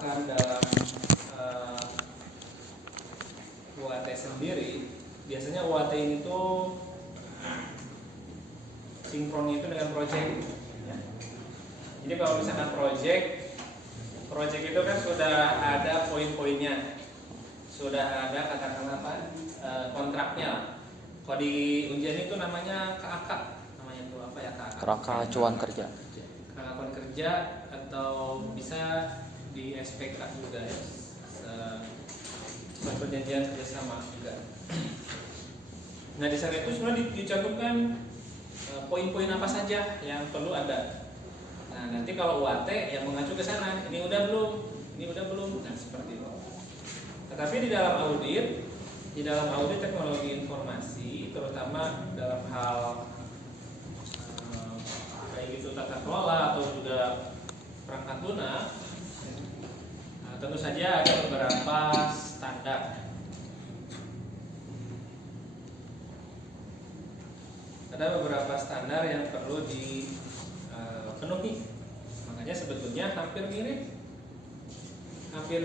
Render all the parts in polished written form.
misalkan dalam UAT sendiri, biasanya UAT ini tuh sinkronnya itu dengan project. Ya. Jadi kalau misalkan project itu kan sudah ada poin-poinnya, sudah ada katakanlah apa kontraknya. Kalau di ujian itu namanya KAK, namanya itu apa ya KAK? Kerangka acuan kerja. Kerangka acuan kerja atau bisa di SPK juga ya, perjanjian kerjasama juga. Nah di sana itu sebenarnya dicantumkan poin-poin apa saja yang perlu ada. Nah nanti kalau UAT yang mengacu ke sana, ini udah belum, nah seperti itu. Tetapi di dalam audit teknologi informasi, terutama dalam hal kayak gitu tata kelola atau juga perangkat lunak, tentu saja ada beberapa standar. Ada beberapa standar yang perlu dipenuhi. Makanya sebetulnya hampir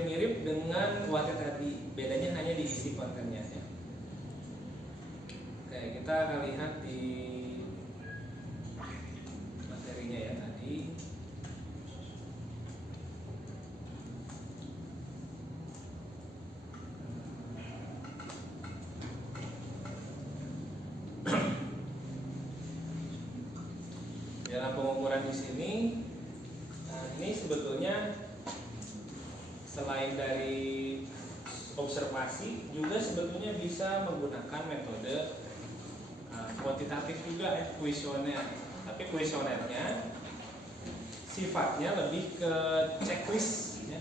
mirip dengan UAT tadi. Bedanya hanya di isi kontennya. Ya. Oke, kita akan lihat di materinya ya tadi. Dalam pengukuran di sini, ini sebetulnya selain dari observasi, juga sebetulnya bisa menggunakan metode kuantitatif juga ya, kuesioner. Tapi kuesionernya sifatnya lebih ke checklist, ya.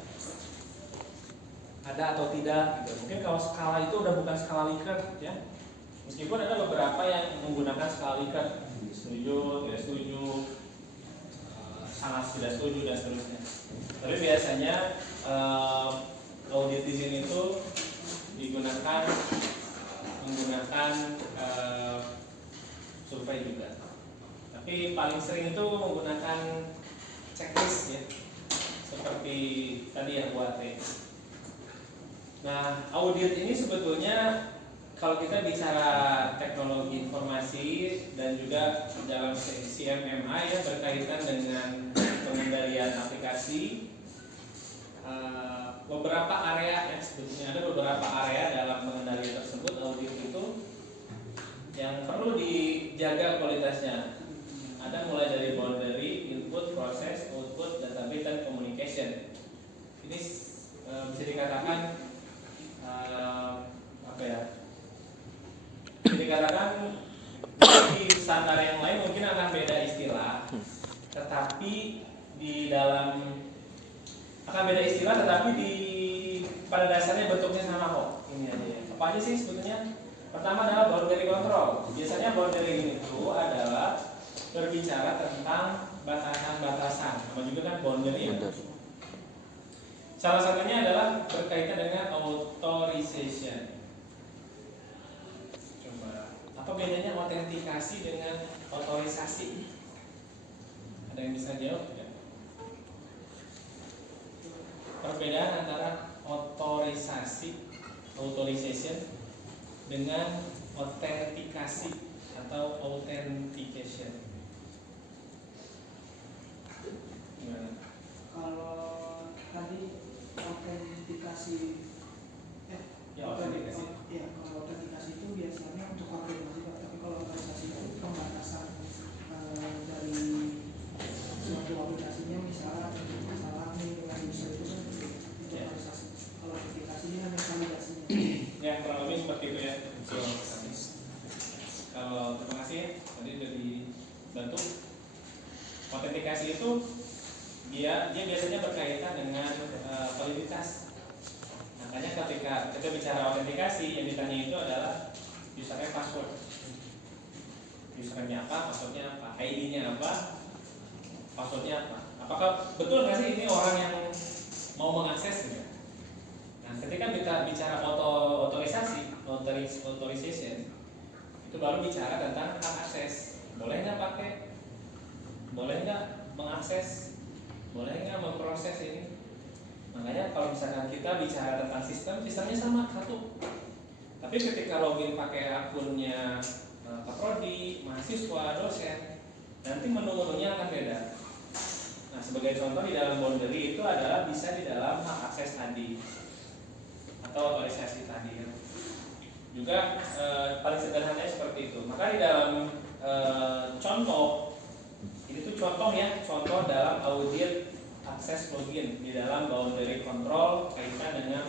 Ada atau tidak? Gitu. Mungkin kalau skala itu udah bukan skala Likert, ya. Meskipun ada beberapa yang menggunakan skala Likert. Setuju, tidak setuju, sangat tidak setuju dan seterusnya. Tapi biasanya audit di sini itu menggunakan survei juga. Tapi paling sering itu menggunakan checklist ya, seperti tadi yang UAT. Nah, audit ini sebetulnya kalau kita bicara teknologi informasi dan juga dalam CMMI ya berkaitan dengan pengendalian aplikasi, beberapa area ya, sebetulnya ada beberapa area dalam pengendalian tersebut audit itu yang perlu dijaga kualitasnya. Ada mulai dari boundary, input, proses, output, database dan communication. Ini bisa dikatakan dikatakan di standar yang lain mungkin akan beda istilah, tetapi pada dasarnya bentuknya sama kok. Ini aja ya. Apa aja sih sebetulnya? Pertama adalah boundary control. Biasanya boundary itu adalah berbicara tentang batasan-batasan. Sama juga kan boundary. Salah satunya adalah berkaitan dengan authorization. Apa bedanya autentikasi dengan otorisasi? Ada yang bisa jawab ya? Perbedaan antara otorisasi, authorization dengan autentikasi atau authentication. Gimana? Kalau tadi autentikasi autentikasi. Ya, kalau autentikasi itu biasanya untuk konfirmasi, tapi kalau otorisasi itu pembatasan dari suatu aplikasinya, misalnya masalah nih dengan user itu kan otorisasi. Kalau autentikasi ini hanya validasinya. Ya, kurang lebih seperti itu ya. Kalau terima kasih ya, tadi sudah dibantu. Autentikasi itu dia biasanya berkaitan dengan validitas. Makanya ketika kita bicara autentikasi yang ditanya itu adalah username password. Username-nya apa, passwordnya apa, ID-nya apa, passwordnya apa. Apakah betul nggak sih ini orang yang mau mengakses gitu? Nah, ketika kita bicara authorization, itu baru bicara tentang hak akses. Boleh nggak pakai? Boleh nggak mengakses? Boleh nggak memproses ini? Makanya kalau misalkan kita bicara tentang sistemnya sama satu. Tapi ketika login pakai akunnya kaprodi, mahasiswa, dosen, nanti menu-menunya akan beda. Nah, sebagai contoh di dalam boundary itu adalah bisa di dalam hak akses tadi atau otorisasi tadi. Juga paling sederhananya seperti itu. Maka di dalam contoh, ini tuh contoh ya, contoh dalam audit akses login di dalam boundary control kaitan dengan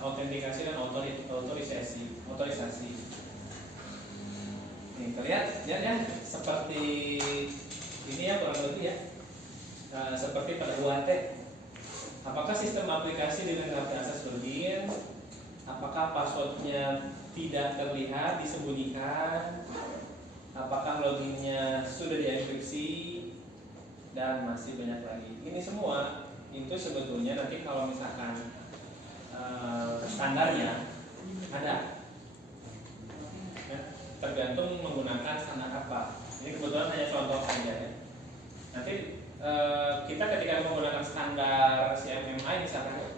autentikasi dan otorisasi. Nih, terlihat ya seperti ini ya kurang lebih ya. Seperti pada UAT. Apakah sistem aplikasi dilengkapi akses login? Apakah passwordnya tidak terlihat, disembunyikan? Apakah loginnya sudah dienkripsi? Dan masih banyak lagi. Ini semua itu sebetulnya nanti kalau misalkan standarnya ada, ya, tergantung menggunakan standar apa. Ini kebetulan hanya contoh saja ya. Nanti kita ketika menggunakan standar CMMI misalkan,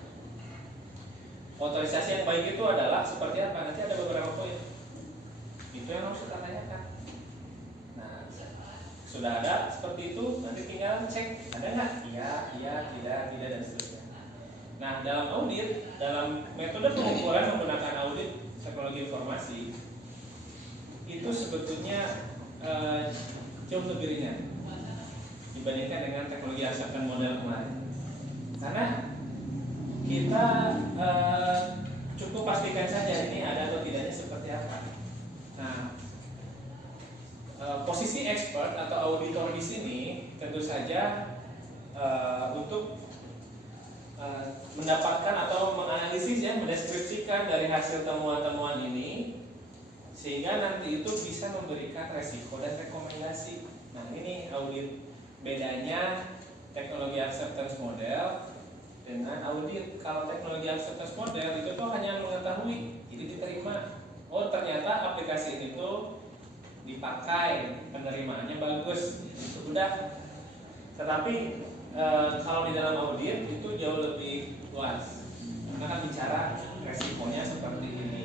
otorisasi yang baik itu adalah seperti apa? Nanti ada beberapa poin. Itu yang harus kita tanyakan. Nah, sudah ada seperti itu, nanti tinggal cek ada nggak? Iya, tidak, dan seterusnya. Nah, dalam audit, dalam metode pengukuran menggunakan audit teknologi informasi, itu sebetulnya jauh lebih ringan dibandingkan dengan teknologi acceptance model kemarin. Karena kita cukup pastikan saja ini ada atau tidaknya seperti apa. Nah, posisi expert atau auditor di sini tentu saja untuk mendapatkan atau menganalisis ya, mendeskripsikan dari hasil temuan-temuan ini sehingga nanti itu bisa memberikan resiko dan rekomendasi. Nah, ini audit, bedanya teknologi acceptance model dengan audit. Kalau teknologi acceptance model itu tuh hanya mengetahui ini diterima, oh ternyata aplikasi ini tuh dipakai, penerimaannya bagus, itu udah. Tetapi kalau di dalam audit itu jauh lebih luas. Kita akan bicara resikonya seperti ini,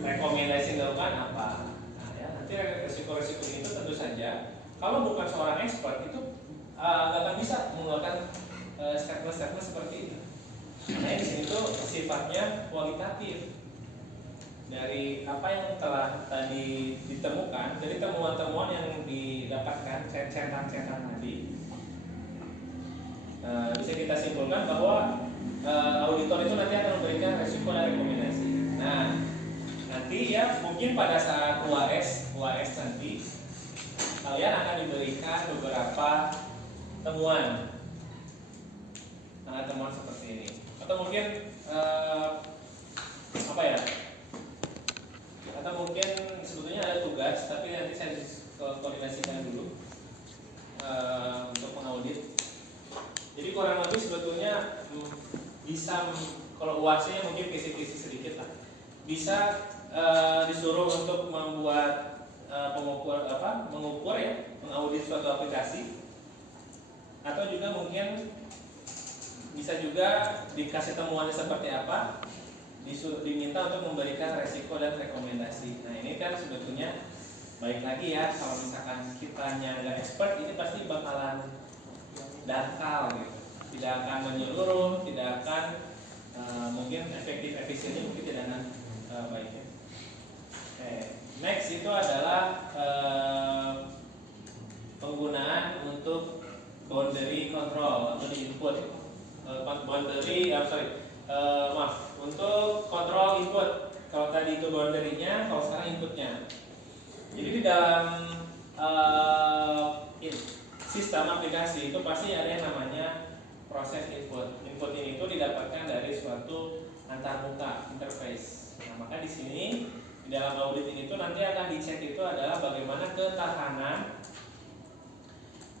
rekomendasi dilakukan apa. Nah, ya, nanti resiko-resiko itu tentu saja kalau bukan seorang expert itu nggak akan bisa mengeluarkan statement-statement seperti ini. Nah, di sini tuh sifatnya kualitatif dari apa yang telah tadi ditemukan, dari temuan-temuan yang didapatkan, centang-centang tadi. Bisa kita simpulkan bahwa auditor itu nanti akan memberikan resiko dan rekomendasi. Nah, nanti ya mungkin pada saat UAS nanti kalian akan diberikan beberapa temuan, temuan seperti ini, atau mungkin apa ya? Atau mungkin sebetulnya ada tugas, tapi nanti saya koordinasikan dulu untuk mengaudit. Jadi kurang lebih sebetulnya bisa, kalau UAS-nya mungkin kisi-kisi sedikit lah, bisa disuruh untuk membuat mengukur ya, mengaudit suatu aplikasi, atau juga mungkin bisa juga dikasih temuannya seperti apa, diminta untuk memberikan resiko dan rekomendasi. Nah, ini kan sebetulnya baik lagi ya, kalau misalkan kitanya nggak expert, ini pasti bakalan dangkal gitu, tidak akan menyeluruh, tidak akan mungkin efektif, efisiennya mungkin tidak akan baik ya. Next itu adalah penggunaan untuk boundary control atau di input untuk kontrol input. Kalau tadi itu boundary-nya, kalau sekarang inputnya. Jadi di dalam sistem aplikasi itu pasti ada yang namanya proses input. Input ini itu didapatkan dari suatu antarmuka interface. Nah, maka di sini di dalam audit ini itu nanti akan dicek itu adalah bagaimana ketahanan,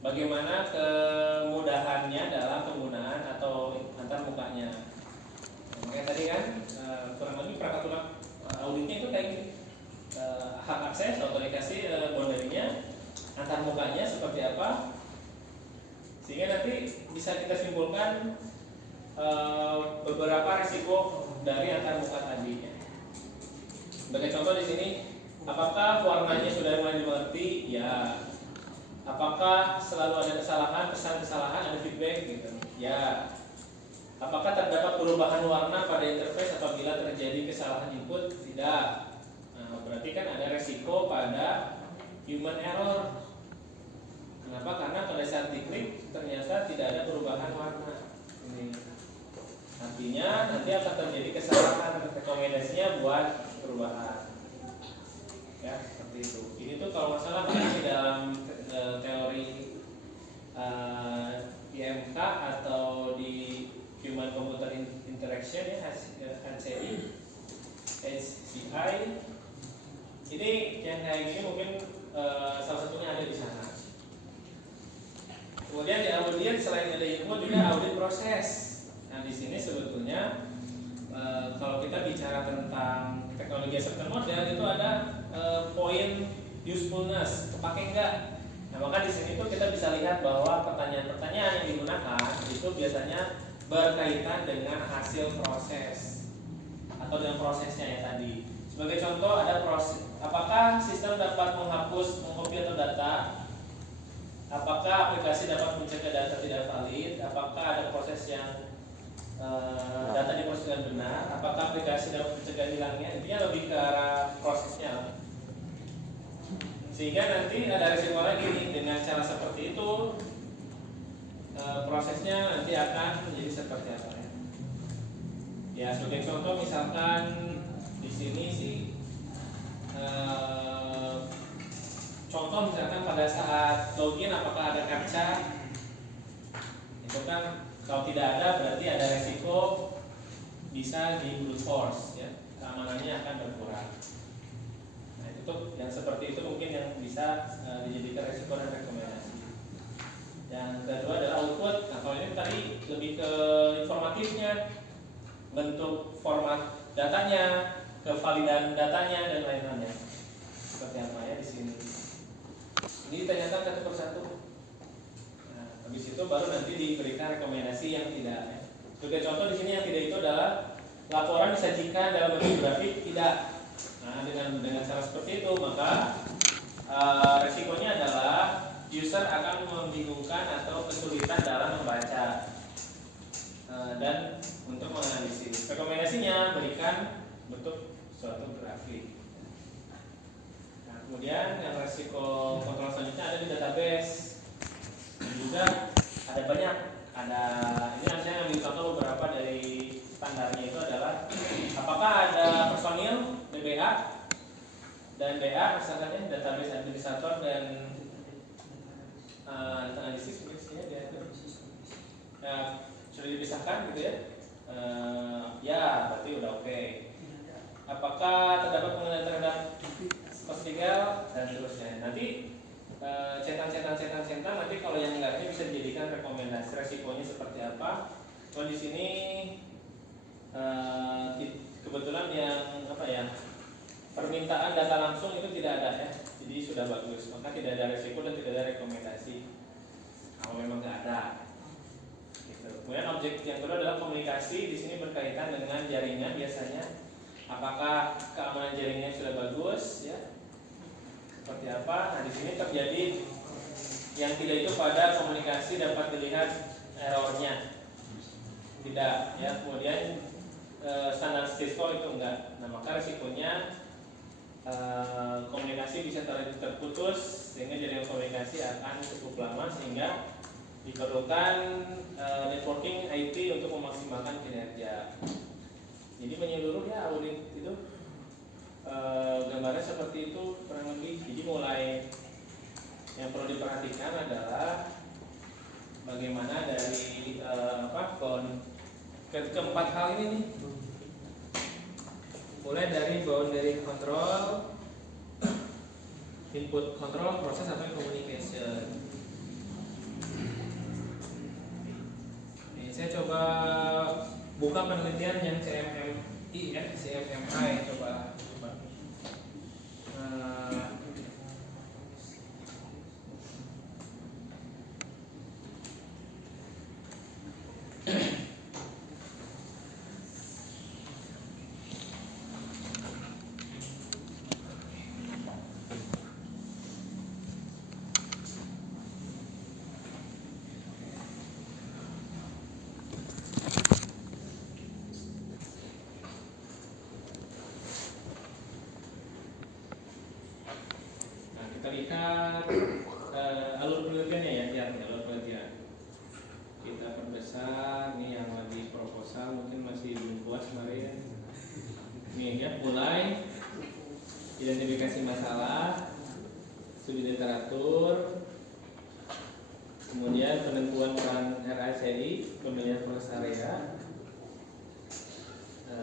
bagaimana kemudahannya dalam penggunaan atau antarmukanya. Makanya tadi kan kurang lebih peraturan auditnya itu kayak gini. Hak akses, otorisasi, boundary-nya, antarmukanya seperti apa, sehingga nanti bisa kita simpulkan beberapa risiko dari antarmuka tadi. Sebagai contoh di sini, apakah warnanya sudah mulai dimengerti? Ya. Apakah selalu ada kesalahan, pesan kesalahan, ada feedback gitu? Ya. Apakah terdapat perubahan warna pada interface apabila terjadi kesalahan input? Tidak. Nah, berarti kan ada resiko pada human error. Kenapa? Karena pada saat diklik ternyata tidak ada perubahan warna. Ini. Artinya nanti akan terjadi kesalahan, rekomendasinya buat perubahan. Ya, seperti itu. Ini tuh kalau nggak salah di dalam teori IMK atau di Human Computer Interaction ya, HCI, ini yang kayak gini mungkin salah satunya ada di sana. Kemudian di audit selain ada input juga audit proses. Nah di sini sebetulnya kalau kita bicara tentang teknologi acceptance model itu ada poin usefulness, kepake enggak? Nah maka di sini tuh kita bisa lihat bahwa pertanyaan-pertanyaan yang digunakan itu biasanya berkaitan dengan hasil proses atau dengan prosesnya ya tadi. Sebagai contoh ada proses, apakah sistem dapat menghapus, mengcopy atau data? Apakah aplikasi dapat mencegah data tidak valid? Apakah ada proses yang data diproses dengan benar? Apakah aplikasi dapat mencegah hilangnya? Intinya lebih ke arah prosesnya. Sehingga nanti ada risiko lagi nih, dengan cara seperti itu prosesnya nanti akan menjadi seperti apa ya? Ya sebagai contoh misalkan di sini sih contoh misalkan pada saat login apakah ada captcha? Itu kan kalau tidak ada berarti ada resiko bisa di brute force ya, keamanannya akan berkurang. Nah itu tuh yang seperti itu mungkin yang bisa dijadikan resiko dan rekomendasi. Yang kedua adalah output. Nah kalau ini tadi lebih ke informatifnya, bentuk format datanya, kevalidan datanya dan lain-lainnya. Seperti apa ya di sini. Ini ditanyakan satu persatu. Nah, habis itu baru nanti diberikan rekomendasi yang tidak. Ya. Sebagai contoh di sini yang tidak itu adalah laporan disajikan dalam bentuk grafik tidak. Nah dengan cara seperti itu maka resikonya adalah user akan membingungkan atau kesulitan dalam membaca dan untuk menganalisis. Rekomendasinya berikan bentuk suatu grafik. Nah, kemudian yang resiko kontrol selanjutnya ada di database. Dan juga ada banyak. Ada ini saya ambil contoh beberapa dari standarnya itu adalah apakah ada personil DBA dan DA misalkan ya, database administrator dan analisis biasanya dia sudah dipisahkan gitu ya. Ya berarti udah oke. Apakah terdapat pengendalian terhadap cost legal dan seterusnya. Nanti centang nanti kalau yang enggaknya bisa dijadikan rekomendasi resikonya seperti apa. Kalau di sini kebetulan yang apa ya, permintaan data langsung itu tidak ada ya, jadi sudah bagus, maka tidak ada resiko dan tidak ada rekomendasi kalau memang nggak ada. Gitu. Kemudian objek yang kedua adalah komunikasi. Di sini berkaitan dengan jaringan biasanya, apakah keamanan jaringannya sudah bagus ya, seperti apa. Nah di sini terjadi yang tidak itu pada komunikasi dapat dilihat errornya tidak ya, kemudian standar Cisco itu enggak. Nah maka risikonya komunikasi bisa terputus sehingga jaringan komunikasi akan cukup lama sehingga diperlukan networking IT untuk memaksimalkan kinerja. Jadi menyeluruh ya audit itu gambarnya seperti itu kurang lebih. Jadi mulai yang perlu diperhatikan adalah bagaimana dari keempat hal ini nih. Mulai dari boundary control, input control, proses sampai communication. Ini saya coba buka penelitian yang CMMI ya, CMMI coba.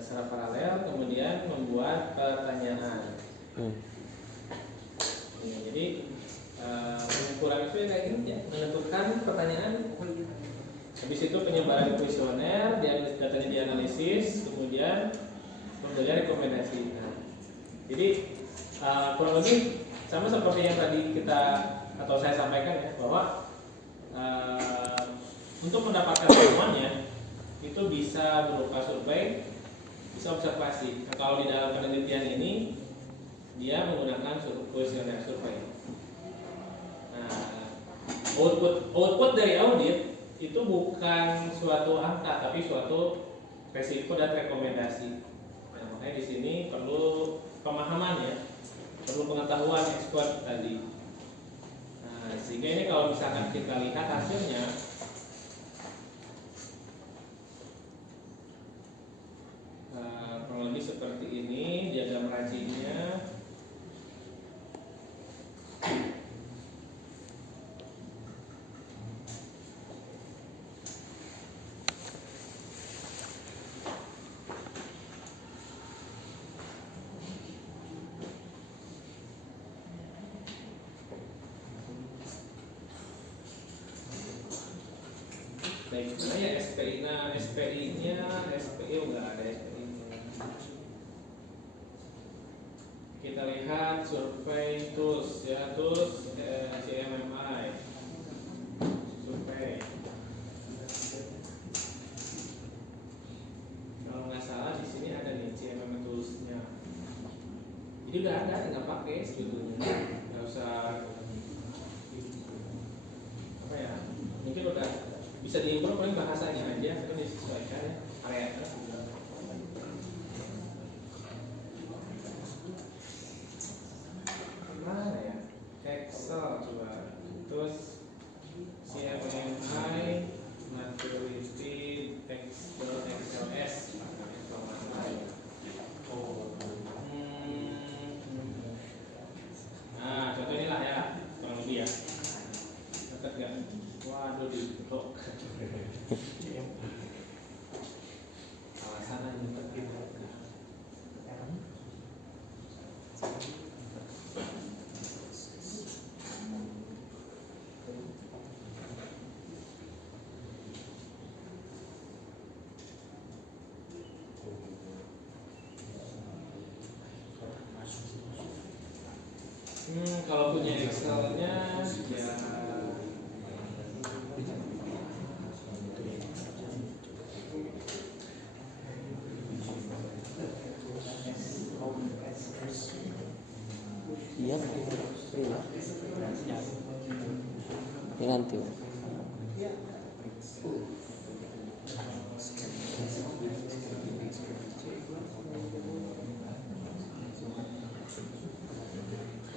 secara paralel, kemudian membuat pertanyaan. Ya, jadi pengukuran itu kayak gini ya, menentukan pertanyaan. Habis itu penyebaran kuesioner, datanya dianalisis, kemudian pemberian rekomendasi. Nah, jadi kurang lebih sama seperti yang tadi kita atau saya sampaikan ya, bahwa untuk mendapatkan temuannya itu bisa berupa survei, bisa observasi. Nah, kalau di dalam penelitian ini dia menggunakan kuesioner survei. Nah, output dari audit itu bukan suatu angka, tapi suatu resiko dan rekomendasi. Nah, makanya di sini perlu pemahaman ya, perlu pengetahuan expert tadi. Nah, sehingga ini kalau misalkan kita lihat hasilnya, kurang lebih seperti ini diagram rajinnya. Baik, mana ya SPI-nya? SPI enggak ada SPI-nya. Kita lihat survei tools ya, tools CMMI. Survei. Kalau nggak salah di sini ada nih CMMI tools-nya. Jadi udah ada, tinggal pakai sebetulnya. Nggak usah apa ya? Mungkin udah bisa diimprove paling bahasanya aja, kan disesuaikan ya, areanya. Mana ya? Excel coba. Terus CMMI maturity XLS. Nah, contoh inilah ya, kurang lebih ya. Dekat nggak? Waduh, diblok. Alasan aja begitu. Kalau punya Excel-nya ya iya, ini nanti.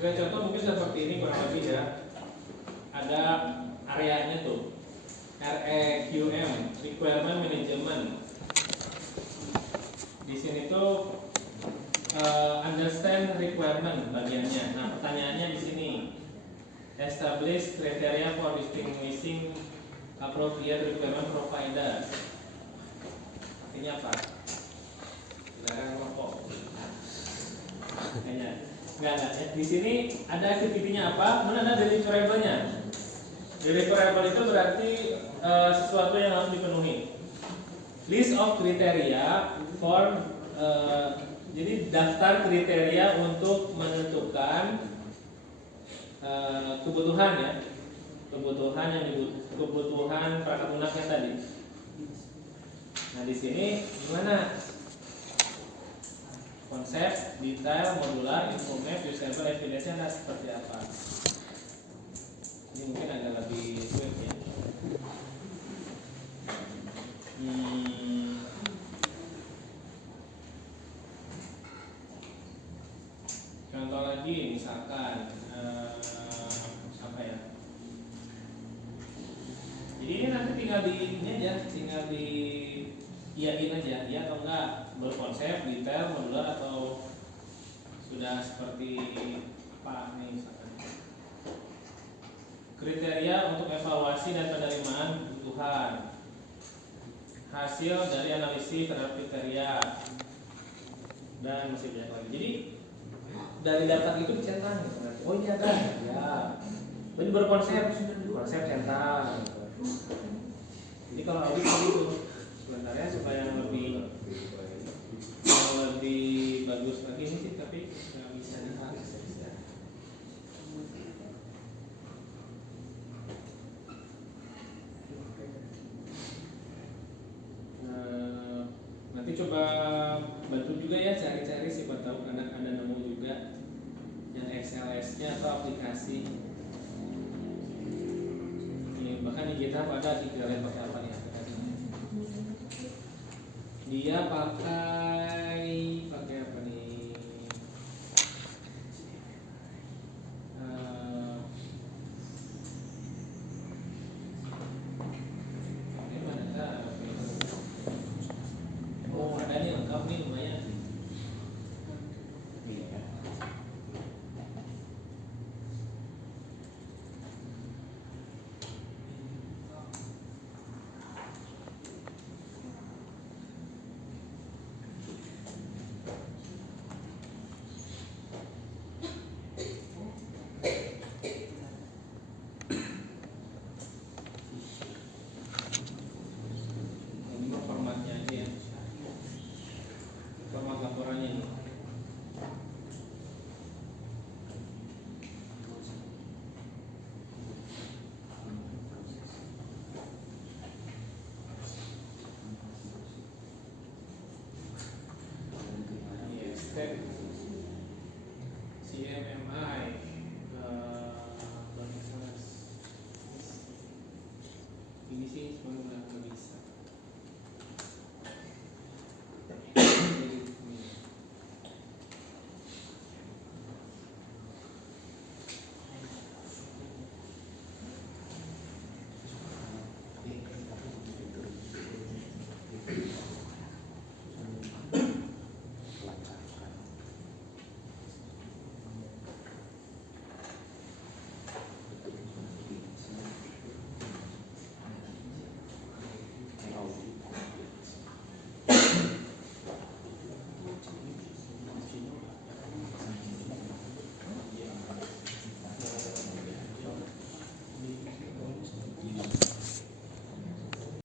Oke, contoh mungkin seperti ini kurang lebih ya. Ada areanya tuh, REQM, Requirement Management. Di sini tuh understand requirement bagiannya. Nah, pertanyaannya di sini, establish criteria for distinguishing appropriate requirement provider. Artinya apa? Dilarang merokok. Kayaknya enggak ya. Di sini ada activity-nya apa? Kemudian ada deliverable-nya. Deliverable itu berarti sesuatu yang harus dipenuhi. List of criteria for jadi daftar kriteria untuk menentukan kebutuhan ya, kebutuhan perangkat lunaknya tadi. Nah di sini gimana? Konsep, detail, modular, info map, usable, evidence-nya seperti apa? Ini mungkin agak lebih sulit ya. Contoh lagi misalkan apa ya? Jadi ini nanti tinggal di ini aja, tinggal di iyain aja, iya atau enggak, berkonsep, detail, modular atau sudah seperti apa nih misalkan. Kriteria untuk evaluasi dan penerimaan kebutuhan. Hasil dari analisis terhadap kriteria. dan masih banyak lagi. Jadi dari data itu dicetak gitu. Oh ini ada, ya. Jadi berkonsep centang. Gitu. Jadi kalau audit itu sebenarnya supaya yang lebih bagus lagi ini sih, tapi nggak bisa dihapus. Nanti coba bantu juga ya cari-cari, siapa tahu ada nemu juga yang XLS-nya atau aplikasi. Ini bahkan di GitHub ada di kalian pakai apa nih aplikasinya? Dia pakai apa nih? Mana kah? Oh ada nih lengkap nih lumayan. Ini mah formatnya aja ya. Format laporannya nih. Iya, step CMMI ini sih semuanya